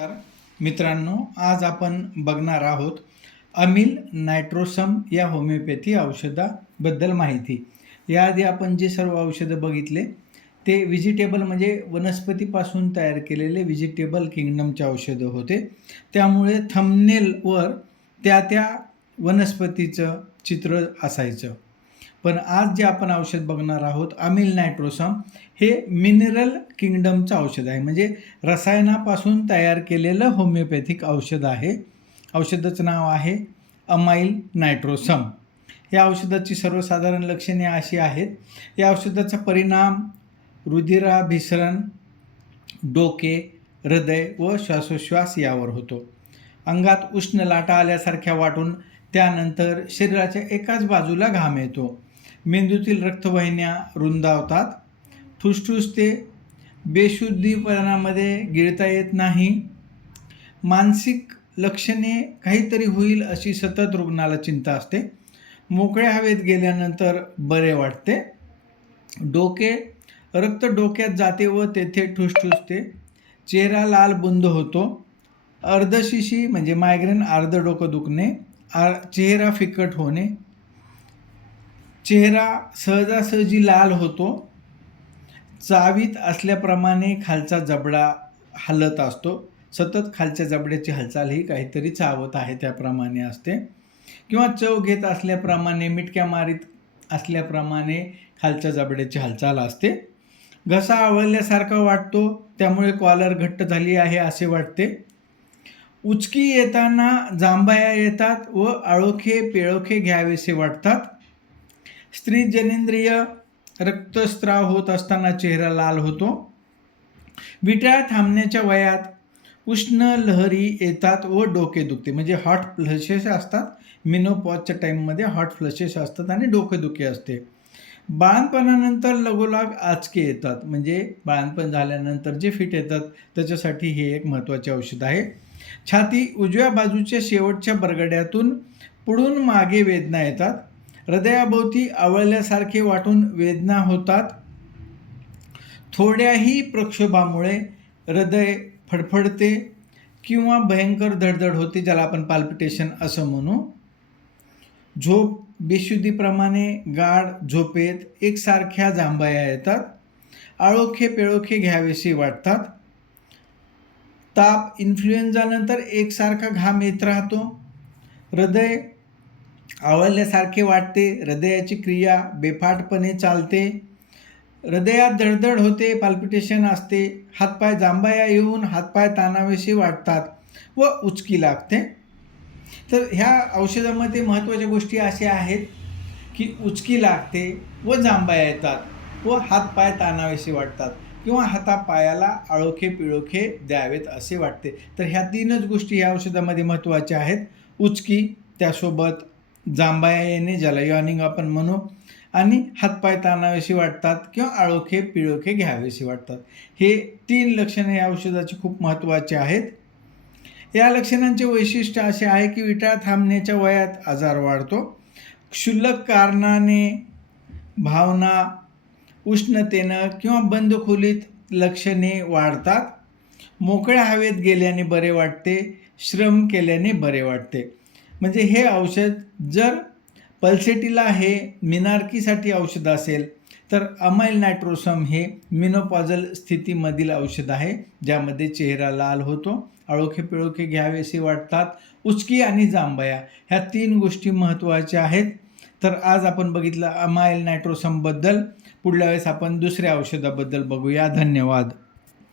नमस्कार मित्रांनो, आज आपण बघणार आहोत अमील नायट्रोसम या होमिओपॅथी औषधाबद्दल माहिती. याआधी आपण जे सर्व औषधं बघितले ते व्हेजिटेबल म्हणजे वनस्पतीपासून तयार केलेले व्हेजिटेबल किंगडमचे औषधं होते. त्यामुळे थंबनेलवर त्या वनस्पतीचं चित्र असायचं. पण आज जे आपण औषध बघणार आहोत अमील नायट्रोसम हे मिनरल किंगडमचं औषध आहे, म्हणजे रसायनापासून तयार केलेलं होमिओपॅथिक औषध आहे. औषधाचं नाव आहे अमाइल नायट्रोसम. या औषधाची सर्वसाधारण लक्षणे अशी आहेत. या औषधाचा परिणाम रुधिराभिसरण, डोके, हृदय व श्वासोच्छ्वास यावर होतो. अंगात उष्ण लाटा आल्यासारख्या वाटून त्यानंतर शरीराच्या एकाच बाजूला घाम येतो. मेंदूतील रक्तवाहिन्या रुंदावतात. ठुसठुसते, बेशुद्धीपणामध्ये गिळता येत नाही. मानसिक लक्षणे काहीतरी होईल अशी सतत रुग्णाला चिंता असते. मोकळ्या हवेत गेल्यानंतर बरे वाटते. रक्त डोक्यात जाते व तेथे ठुसठुसते. चेहरा लाल बुंद होतो. अर्धशिशी म्हणजे मायग्रेन, अर्ध डोकं दुखणे, चेहरा फिकट होणे, चेहरा सहजासहजी लाल होतो. चावीत असल्याप्रमाणे खालचा जबडा हलत असतो. सतत खालच्या जबड्याची हालचाल ही काहीतरी चावत आहे त्याप्रमाणे असते. किंवा चव घेत असल्याप्रमाणे, मिटक्या मारीत असल्याप्रमाणे खालच्या जबड्याची हालचाल असते. घसा आवळल्यासारखा वाटतो, त्यामुळे कॉलर घट्ट झाली आहे असे वाटते. उचकी येताना जांभया येतात व आळोखे पिळोखे घ्यावेसे वाटतात. स्त्री जनेंद्रिय रक्तस्राव होत असताना चेहरा लाल होतो. विटाळ थांबण्याच्या वयात उष्ण लहरी येतात व डोके दुखते, म्हणजे हॉट फ्लशेस असतात. मिनोपॉजच्या टाईममध्ये हॉट फ्लशेस असतात आणि डोकेदुखी असते. बाळंतपणानंतर लगोलाग आचके येतात, म्हणजे बाळंतपण झाल्यानंतर जे फिट येतात त्याच्यासाठी हे एक महत्त्वाचे औषध आहे. छाती उजव्या बाजूच्या शेवटच्या बरगड्यातून पुढून मागे वेदना येतात. हृदयाभोवती आवळल्यासारखे वाटून वेदना होतात. थोड्याही प्रक्षोभामुळे हृदय फडफडते किंवा भयंकर धडधड होते, ज्याला आपण पाल्पिटेशन असं म्हणू. झोप बेशुद्धीप्रमाणे गाढ झोपेत एकसारख्या जांभया येतात. आळोखे पिळोखे घ्यावेसे वाटतात. ताप, इन्फ्लुएन्झानंतर एकसारखा घाम येत राहतो. हृदय आवळल्यासारखे वाटते. हृदयाची क्रिया बेफाटपणे चालते. हृदयात धडधड होते, पाल्पिटेशन असते. हातपाय जांभया येऊन हातपाय ताणावेसे वाटतात व उचकी लागते. तर ह्या औषधामध्ये महत्त्वाच्या गोष्टी अशा आहेत की उचकी लागते व जांभया येतात व हातपाय ताणावेसे वाटतात किंवा हातापायाला आळोखे पिळोखे द्यावेत असे वाटते. तर ह्या तीनच गोष्टी ह्या औषधामध्ये महत्त्वाच्या आहेत. उचकी, त्यासोबत जांभया येणे ज्याला यॉर्निंग आपण म्हणू, आणि हातपाय ताणावेसे वाटतात किंवा आळोखे पिळोखे घ्यावेसे वाटतात. हे 3 लक्षणे या औषधाची खूप महत्त्वाचे आहेत. या लक्षणांचे वैशिष्ट्य असे आहे की विटाळ थांबण्याच्या वयात आजार वाढतो. क्षुल्लक कारणाने भावना, उष्णतेनं किंवा बंद खोलीत लक्षणे वाढतात. मोकळ्या हवेत गेल्याने बरे वाटते. श्रम केल्याने बरे वाटते. म्हणजे हे औषध जर पल्सेटिला हे मिनार्कीसाठी औषध असेल तर अमाइल नायट्रोसम हे मिनोपॉजल स्थितीमधील औषध आहे, ज्यामध्ये चेहरा लाल होतो, आळोखे पिळोखे घ्यावेसे वाटतात, उचकी आणि जांभया ह्या 3 गोष्टी महत्त्वाच्या आहेत. तर आज आपण बघितलं अमाइल नायट्रोसमबद्दल. पुढल्या वेळेस आपण दुसऱ्या औषधाबद्दल बघूया. धन्यवाद.